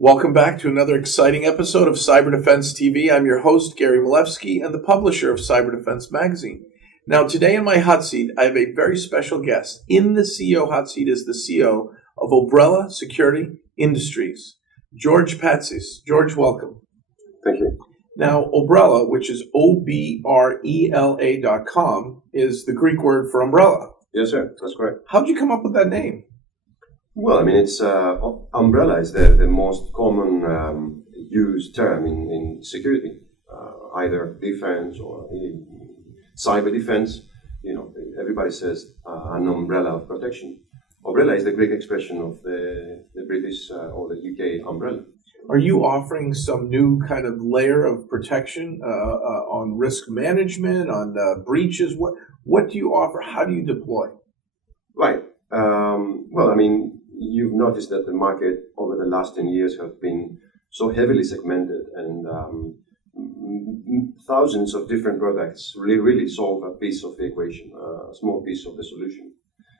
Welcome back to another exciting episode of Cyber Defense TV. I'm your host, Gary Malevsky, and the publisher of Cyber Defense Magazine. Now, today in my hot seat, I have a very special guest. In the CEO hot seat is the CEO of Obrela Security Industries, George Patsis. George, welcome. Thank you. Now, Obrela, which is Obrela.com, is the Greek word for umbrella. Yes, sir. That's correct. How'd you come up with that name? Well, I mean, it's umbrella is the most common used term in security, either defense or cyber defense. You know, everybody says an umbrella of protection. Obrela is the Greek expression of the British or the UK umbrella. Are you offering some new kind of layer of protection on risk management, on breaches? What do you offer? How do you deploy? Right. Well, I mean, you've noticed that the market over the last 10 years have been so heavily segmented, and thousands of different products really solve a piece of the equation, a small piece of the solution.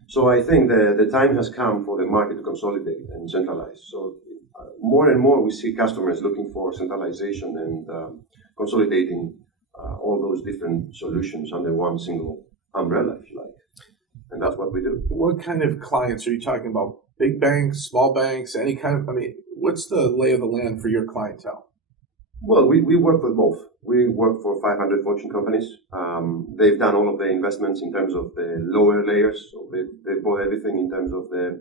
So I think the time has come for the market to consolidate and centralize. So more and more we see customers looking for centralization and consolidating all those different solutions under one single umbrella, if you like. And that's what we do. What kind of clients are you talking about? Big banks, small banks, any kind of, what's the lay of the land for your clientele? Well, we work with both. We work for 500 Fortune companies. They've done all of the investments in terms of the lower layers. So they bought everything in terms of the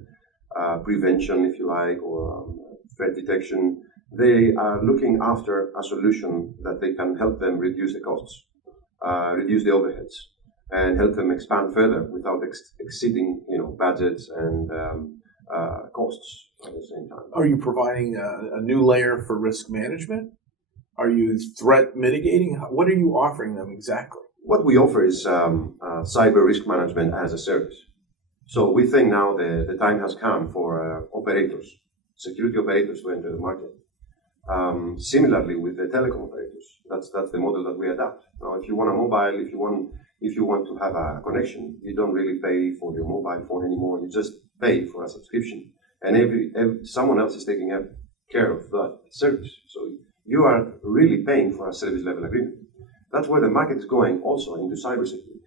prevention, if you like, or threat detection. They are looking after a solution that they can help them reduce the costs, reduce the overheads, and help them expand further without exceeding, budgets and costs at the same time. Are you providing a new layer for risk management? Are you threat mitigating? What are you offering them exactly? What we offer is cyber risk management as a service. So we think now the time has come for operators, security operators, to enter the market. Similarly with the telecom operators, that's the model that we adapt. Now, if you want a mobile, if you want to have a connection, you don't really pay for your mobile phone anymore. You just pay for a subscription, and someone else is taking care of that service. So you are really paying for a service level agreement. That's where the market is going, also into cybersecurity.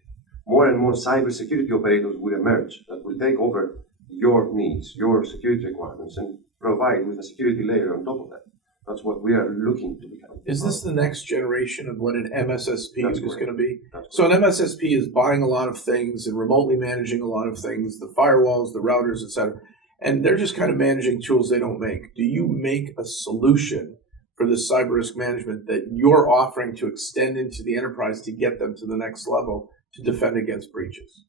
More and more cybersecurity operators will emerge that will take over your needs, your security requirements, and provide with a security layer on top of that. That's what we are looking to become. Is this the next generation of what an MSSP is going to be? So an MSSP is buying a lot of things and remotely managing a lot of things, the firewalls, the routers, etc. And they're just kind of managing tools they don't make. Do you make a solution for this cyber risk management that you're offering to extend into the enterprise to get them to the next level to defend against breaches?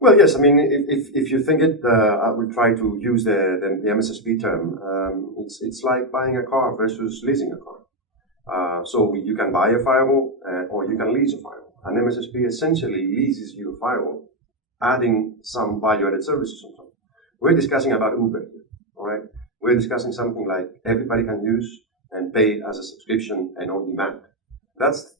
Well, yes. I mean, if you think it, I will try to use the MSSP term. It's like buying a car versus leasing a car. So you can buy a firewall or you can lease a firewall. An MSSP essentially leases you a firewall, adding some value-added services on top. We're discussing about Uber here, all right? We're discussing something like everybody can use and pay as a subscription and on demand. That's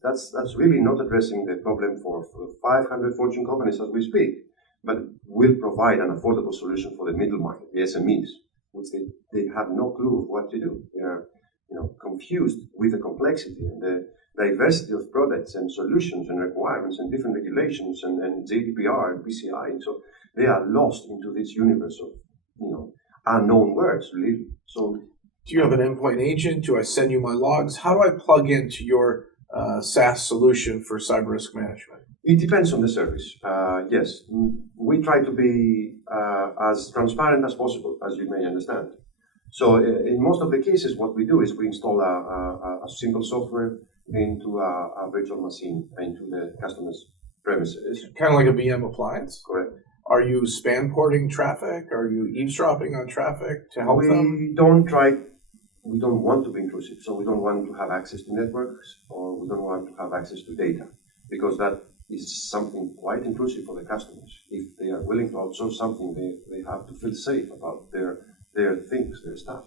really not addressing the problem for 500 Fortune companies as we speak, but will provide an affordable solution for the middle market, the SMEs, which they have no clue of what to do. They are confused with the complexity and the diversity of products and solutions and requirements and different regulations and GDPR and PCI. And so they are lost into this universe of unknown words, really. So do you have an endpoint agent? Do I send you my logs? How do I plug into your SaaS solution for cyber risk management? It depends on the service. Yes, we try to be as transparent as possible, as you may understand. So in most of the cases, what we do is we install a simple software into a virtual machine into the customer's premises. Kind of like a VM appliance? Correct. Are you spam porting traffic? Are you eavesdropping on traffic to help them? We don't want to be intrusive, so we don't want to have access to networks, or we don't want to have access to data, because that is something quite intrusive for the customers. If they are willing to outsource something, they have to feel safe about their things, their stuff.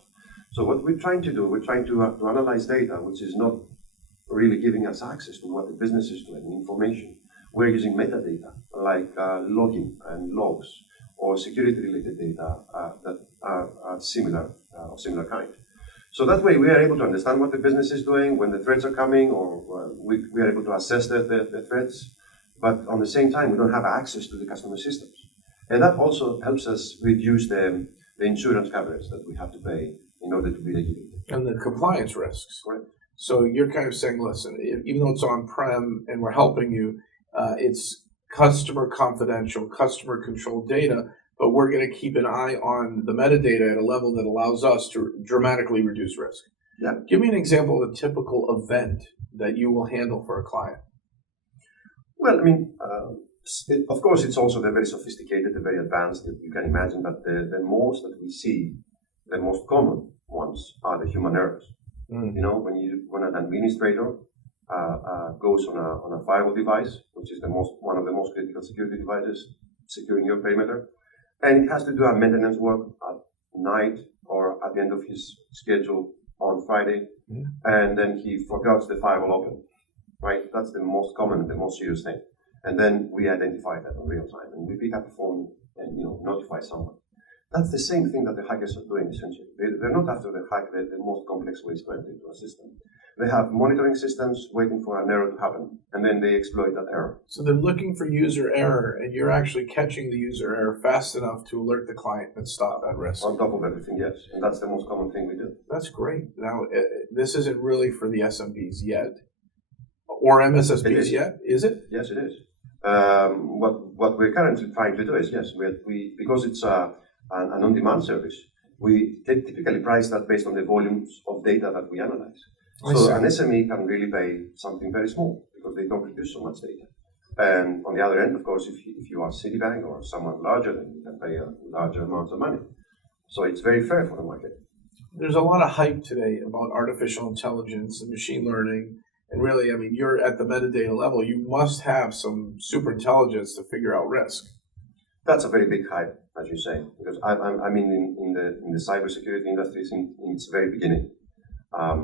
So what we're trying to do, we're trying to analyze data, which is not really giving us access to what the business is doing, information. We're using metadata, like login and logs, or security-related data that are similar kind. So that way we are able to understand what the business is doing, when the threats are coming, or we are able to assess the threats. But on the same time, we don't have access to the customer systems. And that also helps us reduce the insurance coverage that we have to pay in order to be regulated. And the compliance risks. Right. So you're kind of saying, listen, even though it's on-prem and we're helping you, it's customer confidential, customer controlled data, but we're going to keep an eye on the metadata at a level that allows us to dramatically reduce risk. Yeah. Give me an example of a typical event that you will handle for a client. Well, I mean, of course, it's also very sophisticated, very advanced. You can imagine that the most that we see, the most common ones are the human errors. Mm. You know, when an administrator goes on a firewall device, which is one of the most critical security devices securing your perimeter, and it has to do a maintenance work at night or at the end of his schedule on Friday, and then he forgets the firewall open. Right, that's the most common, the most serious thing, and then we identify that in real time, and we pick up the phone and notify someone. That's the same thing that the hackers are doing essentially. They're not after the hack the most complex ways to enter into a system. They have monitoring systems waiting for an error to happen, and then they exploit that error. So they're looking for user error, and you're actually catching the user error fast enough to alert the client and stop that risk. On top of everything, yes, and that's the most common thing we do. That's great. Now, this isn't really for the SMBs yet. Or MSSPs yet, is it? Yes, it is. What we're currently trying to do is, yes, we because it's an on-demand service, we typically price that based on the volumes of data that we analyze. So an SME can really pay something very small because they don't produce so much data. And on the other end, of course, if you are Citibank or someone larger, then you can pay a larger amount of money. So it's very fair for the market. There's a lot of hype today about artificial intelligence and machine learning. And really, I mean, you're at the metadata level. You must have some super intelligence to figure out risk. That's a very big hype, as you say, because I'm in the cybersecurity industry in its very beginning. My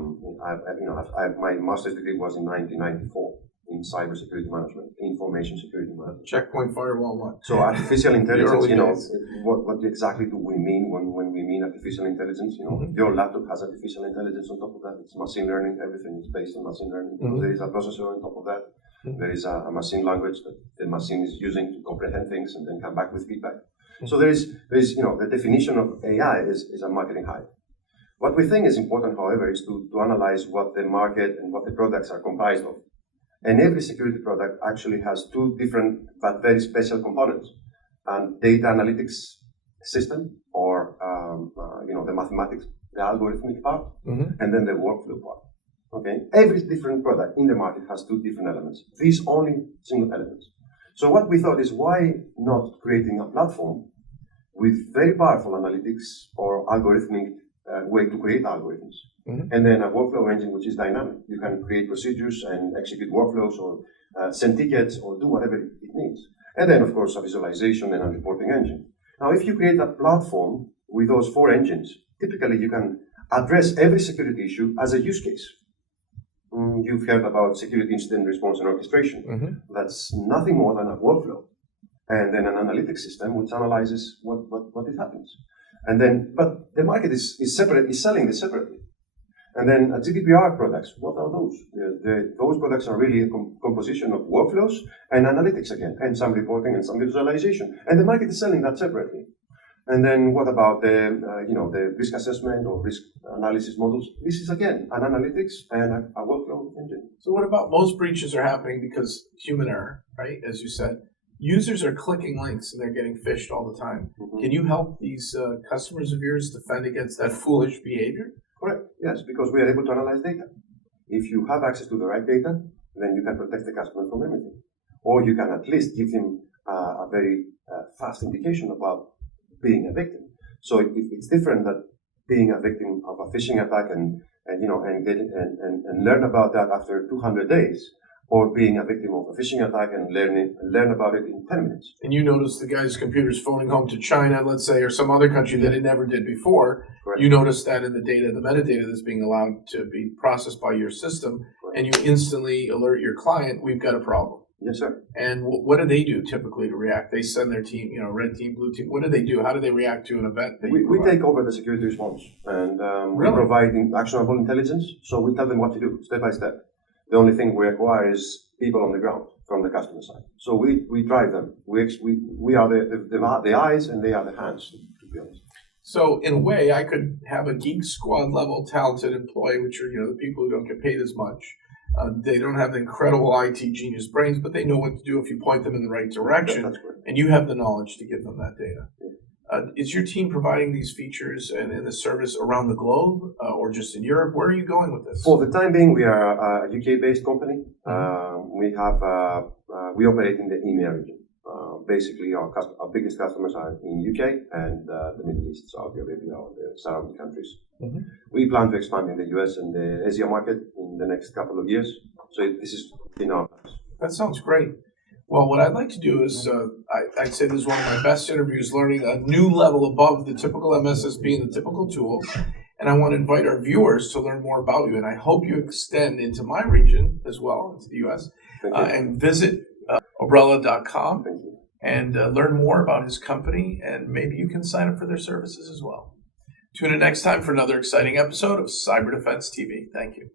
master's degree was in 1994 in cybersecurity management, information security management. Checkpoint firewall one. So artificial intelligence, what exactly do we mean when we mean artificial intelligence? Your laptop has artificial intelligence on top of that. It's machine learning. Everything is based on machine learning. Mm-hmm. There is a processor on top of that. Mm-hmm. There is a machine language that the machine is using to comprehend things and then come back with feedback. Mm-hmm. So there is the definition of AI is a marketing hype. What we think is important, however, is to analyze what the market and what the products are comprised of. And every security product actually has two different but very special components: data analytics system, or the mathematics, the algorithmic part, mm-hmm. and then the workflow part. Okay, every different product in the market has two different elements. These only single elements. So what we thought is, why not creating a platform with very powerful analytics or algorithmic way to create algorithms, mm-hmm. and then a workflow engine which is dynamic. You can create procedures and execute workflows, or send tickets, or do whatever it needs. And then, of course, a visualization and a reporting engine. Now, if you create a platform with those four engines, typically you can address every security issue as a use case. You've heard about security incident response and orchestration. Mm-hmm. That's nothing more than a workflow, and then an analytics system which analyzes what it happens. And then, but the market is selling this separately. And then GDPR products, what are those? Those products are really a composition of workflows and analytics again, and some reporting and some visualization. And the market is selling that separately. And then what about the risk assessment or risk analysis models? This is again an analytics and a workflow engine. So what about most breaches are happening because human error, right? As you said. Users are clicking links and they're getting phished all the time. Mm-hmm. Can you help these customers of yours defend against that foolish behavior? Correct, yes, because we are able to analyze data. If you have access to the right data, then you can protect the customer from everything. Or you can at least give him a very fast indication about being a victim. So it's different than being a victim of a phishing attack and learn about that after 200 days. Or being a victim of a phishing attack and learn about it in 10 minutes. And you notice the guy's computer's phoning home to China, let's say, or some other country that it never did before. Correct. You notice that in the data, the metadata that's being allowed to be processed by your system, correct. And you instantly alert your client, we've got a problem. Yes, sir. And what do they do typically to react? They send their team, red team, blue team. What do they do? How do they react to an event that We take over the security response, and we Really? provide actionable intelligence. So we tell them what to do step by step. The only thing we acquire is people on the ground from the customer side. So we drive them. We are the eyes, and they are the hands, to be honest. So in a way, I could have a Geek Squad level talented employee, which are the people who don't get paid as much. They don't have the incredible IT genius brains, but they know what to do if you point them in the right direction, That's correct. and you have the knowledge to give them that data. Is your team providing these features and the service around the globe, or just in Europe? Where are you going with this? For the time being, we are a UK-based company. We operate in the EMEA region. Basically, our biggest customers are in UK and the Middle East, Saudi Arabia, or the surrounding countries. Mm-hmm. We plan to expand in the US and the Asia market in the next couple of years. So this is in our plans. That sounds great. Well, what I'd like to do is, I'd say this is one of my best interviews, learning a new level above the typical MSSP and the typical tools. And I want to invite our viewers to learn more about you. And I hope you extend into my region as well, into the US, and visit Obrela.com. Thank you. And learn more about his company, and maybe you can sign up for their services as well. Tune in next time for another exciting episode of Cyber Defense TV. Thank you.